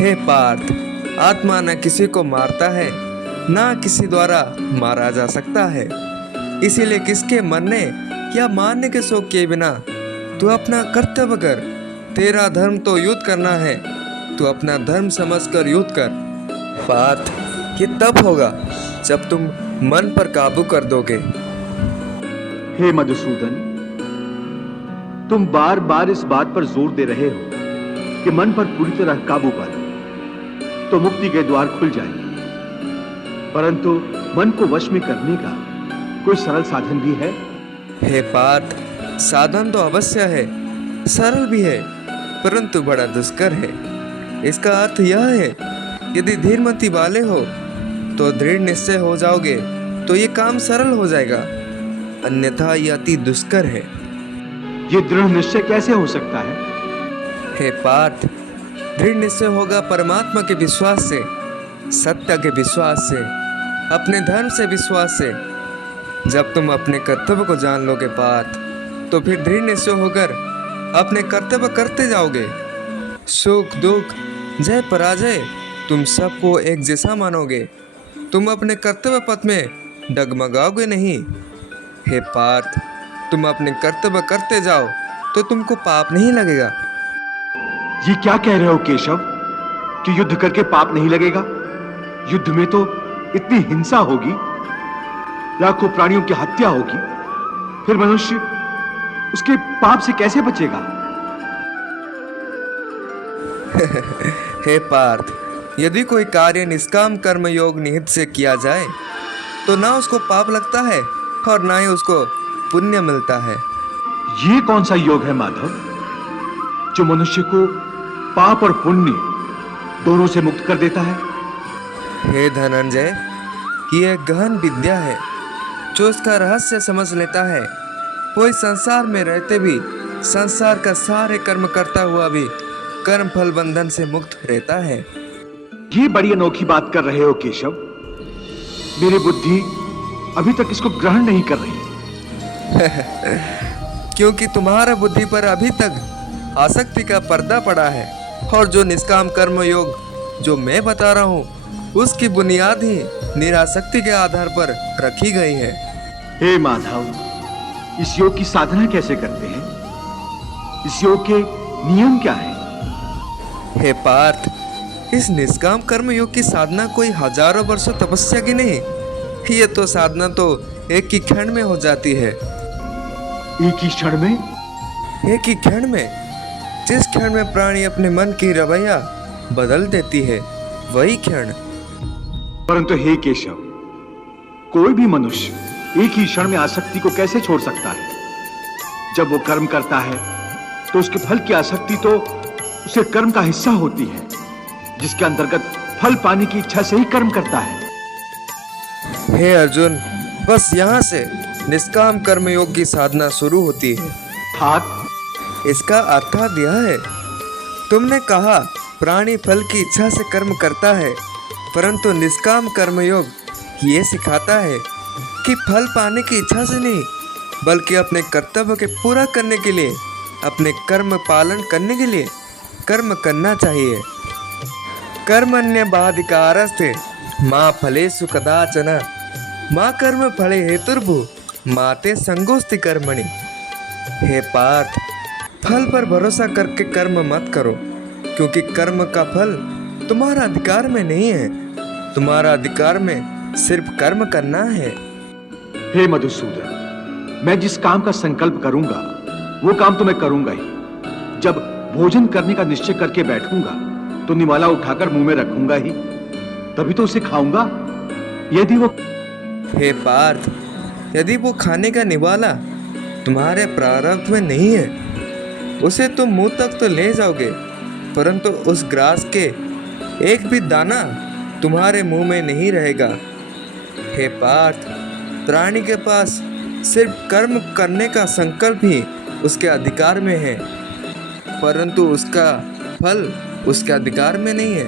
हे पार्थ, आत्मा न किसी को मारता है, ना किसी द्वारा मारा जा सकता है। इसीलिए किसके मरने या मारने के शौक के बिना तू अपना कर्तव्य कर। तेरा धर्म तो युद्ध करना है, तू अपना धर्म समझकर युद्ध कर। पार्थ, ये तब होगा जब तुम मन पर काबू कर दोगे। हे मधुसूदन, तुम बार बार इस बात पर जोर दे रहे हो कि मन पर पूरी तरह काबू पा लो तो मुक्ति के द्वार खुल जाएंगे, परंतु मन को वश में करने का कोई सरल साधन भी है? हे पार्थ, साधन तो अवश्य है, सरल भी है, परंतु बड़ा दुष्कर है। इसका अर्थ यह है, यदि धीरमती वाले हो तो दृढ़ निश्चय हो जाओगे तो ये काम सरल हो जाएगा, अन्यथा ये अति दुष्कर है। ये दृढ़ निश्चय कैसे हो सकता है? हे पार्थ, दृढ़ निश्चय होगा परमात्मा के विश्वास से, सत्य के विश्वास से, अपने धर्म से विश्वास से। जब तुम अपने कर्तव्य को जान लोगे पार्थ, तो फिर दृढ़ निश्चय होकर अपने कर्तव्य करते जाओगे। सुख दुख, जय पराजय, तुम सबको एक जैसा मानोगे। तुम अपने कर्तव्य पथ में डगमगाओगे नहीं। हे पार्थ, तुम अपने कर्तव्य करते जाओ तो तुमको पाप नहीं लगेगा। ये क्या कह रहे हो केशव कि युद्ध करके पाप नहीं लगेगा? युद्ध में तो इतनी हिंसा होगी, लाखों प्राणियों की हत्या होगी, फिर मनुष्य उसके पाप से कैसे बचेगा? हे पार्थ, यदि कोई कार्य निष्काम कर्म योग निहित से किया जाए तो ना उसको पाप लगता है और ना ही उसको पुण्य मिलता है। ये कौन सा योग है माधव, जो मनुष्य को पाप और पुण्य दोनों से मुक्त कर देता है? हे धनंजय, ये एक गहन विद्या है। जो इसका रहस्य समझ लेता है वो इस संसार में रहते भी संसार का सारे कर्म करता हुआ भी कर्म फल बंधन से मुक्त रहता है। ये बड़ी अनोखी बात कर रहे हो केशव। मेरी बुद्धि अभी तक इसको ग्रहण नहीं कर रही। क्योंकि तुम्हारा बुद्धि पर अभी तक आसक्ति का पर्दा पड़ा है, और जो निष्काम कर्म योग जो मैं बता रहा हूँ उसकी बुनियाद ही निरासक्ति के आधार पर रखी गई है। हे माधव, इस योग की साधना कैसे करते हैं? इस योग के नियम क्या है? हे पार्थ, इस निष्काम कर्म योग की साधना कोई हजारों वर्षों तपस्या की नहीं, ये तो साधना तो एक ही क्षण में हो जाती है। एक ही क्षण में? एक ही क्षण में। जिस क्षण में प्राणी अपने मन की रवैया बदल देती है, वही क्षण। परंतु हे केशव, कोई भी मनुष्य एक ही क्षण में आसक्ति को कैसे छोड़ सकता है? जब वो कर्म करता है तो उसके फल की आसक्ति तो उसे कर्म का हिस्सा होती है, जिसके अंतर्गत फल पाने की इच्छा से ही कर्म करता है। हे अर्जुन, बस यहाँ से निष्काम कर्म योग की साधना शुरू होती है। इसका अर्थात यह है, तुमने कहा प्राणी फल की इच्छा से कर्म करता है, परंतु निष्काम कर्मयोग ये सिखाता है कि फल पाने की इच्छा से नहीं, बल्कि अपने कर्तव्य के पूरा करने के लिए, अपने कर्म पालन करने के लिए कर्म करना चाहिए। कर्मण्य बाधिकारस्ते माँ फलेषु कदाचन माँ कर्म फले हेतुर्भु माते संगोस्ति कर्मणि। हे पार्थ, फल पर भरोसा करके कर्म मत करो, क्योंकि कर्म का फल तुम्हारा अधिकार में नहीं है। तुम्हारा अधिकार में सिर्फ कर्म करना है। हे मधुसूदन, मैं जिस काम का संकल्प करूंगा वो काम तो मैं करूंगा ही। जब भोजन करने का निश्चय करके बैठूंगा तो निवाला उठाकर मुंह में रखूंगा ही, तभी तो उसे खाऊंगा। यदि वो हे पार्थ, यदि वो खाने का निवाला तुम्हारे प्रारब्ध में नहीं है, उसे तुम मुंह तक तो ले जाओगे, परंतु उस ग्रास के एक भी दाना तुम्हारे मुंह में नहीं रहेगा। हे पार्थ, प्राणी के पास सिर्फ कर्म करने का संकल्प ही उसके अधिकार में है, परंतु उसका फल उसके अधिकार में नहीं है।